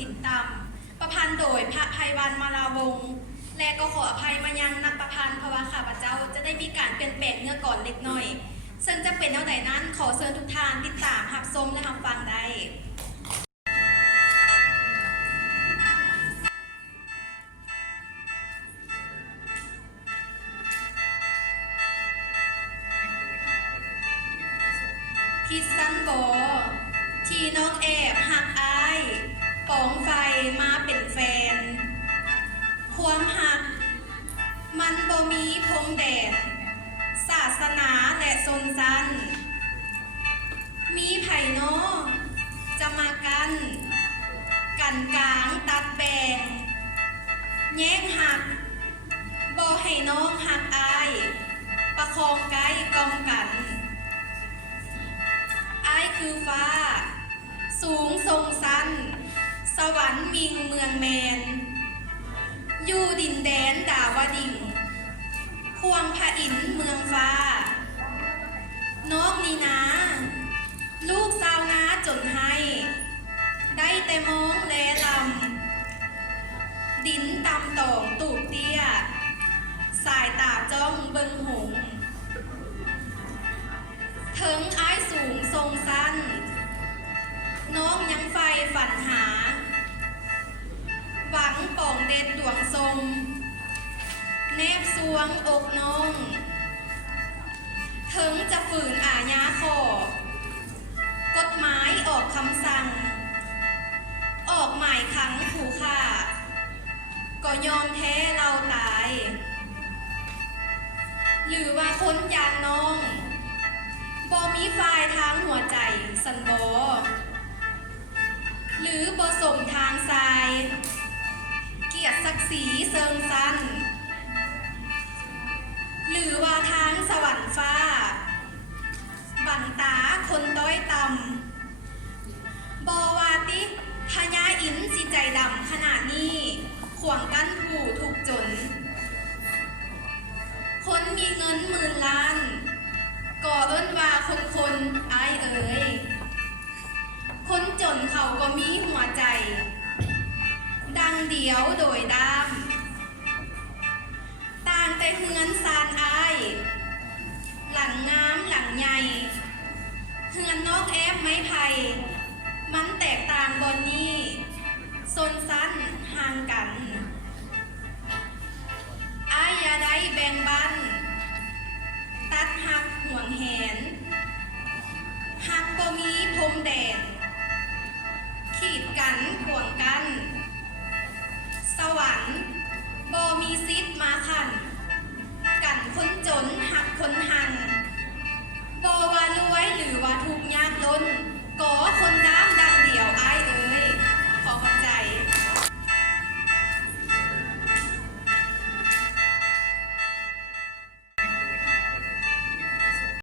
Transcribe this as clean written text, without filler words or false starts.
ติดตามประพันธ์โดยพระไพวันมาลาวงศ์และก็ขออภัยมายังนักประพันธ์เพราะว่าข้าพเจ้าจะได้มีการเปลี่ยนแปลงเนื้อก่อนเล็กน้อยซึ่งจะเป็นแนวใดนั้นขอเชิญทุกท่านติดตามรับชมและรับฟังได้พิษสันโบที่น้องแอบหักอายปองไฟมาเป็นแฟนความหักมันบ่มีพรมแดนศาสนาและชนชั้นมีไผ่น้อจะมากันกลางตัดแบ่งแย่งหักบ่ให้น้องหักอายประคองไกลกอมกันอายคือฟ้าสูงทรงสันสวรรค์มิงเมืองแมนอยู่ดินแดนดาวดิ่งควงพระอินทร์เมืองฟ้าน้องนี่นะลูกสาวนาจนให้ได้แต่มองแลลำดินตำตองตูบเตี้ยสายตาจ้องเบิงหงถึงอ้ายสูงทรงสั้นน้องยังไฟฝันหาหวังป่องเด็ดดวงทรงแนบสวงอกน้องถึงจะฝืนอาญาขอกฎหมายออกคำสั่งออกหมายขังขู่ฆ่าก็ยอมแท้เราตายหรือว่าคนอย่างน้องบ่มีฝ่ายทางหัวใจสันบอหรือบ่สมทางทรายเกียรติศักดิ์ศรีเซิงสันหรือว่าทางสวรรค์ฟ้าบังตาคนต้อยต่ำบอวาติพญาอินสิใจดำขนาดนี้ขวางกั้นผู้ถูกจนคนมีเงินหมื่นล้านก่อเอิ้นว่าคนอายเอ๋ยคนจนเขาก็มีหัวใจดังเดียวโดยดามต่างแต่เฮือนซานอายหลังงามหลังใหญ่เฮือนนอกแอบไม้ไผ่มันแตกต่างบนนี้ซนสั้นห่างกันอายอย่าได้แบ่งบันตัดหักห่วงแหนหักบ่มีพรมแดนขีดกันขวงกัน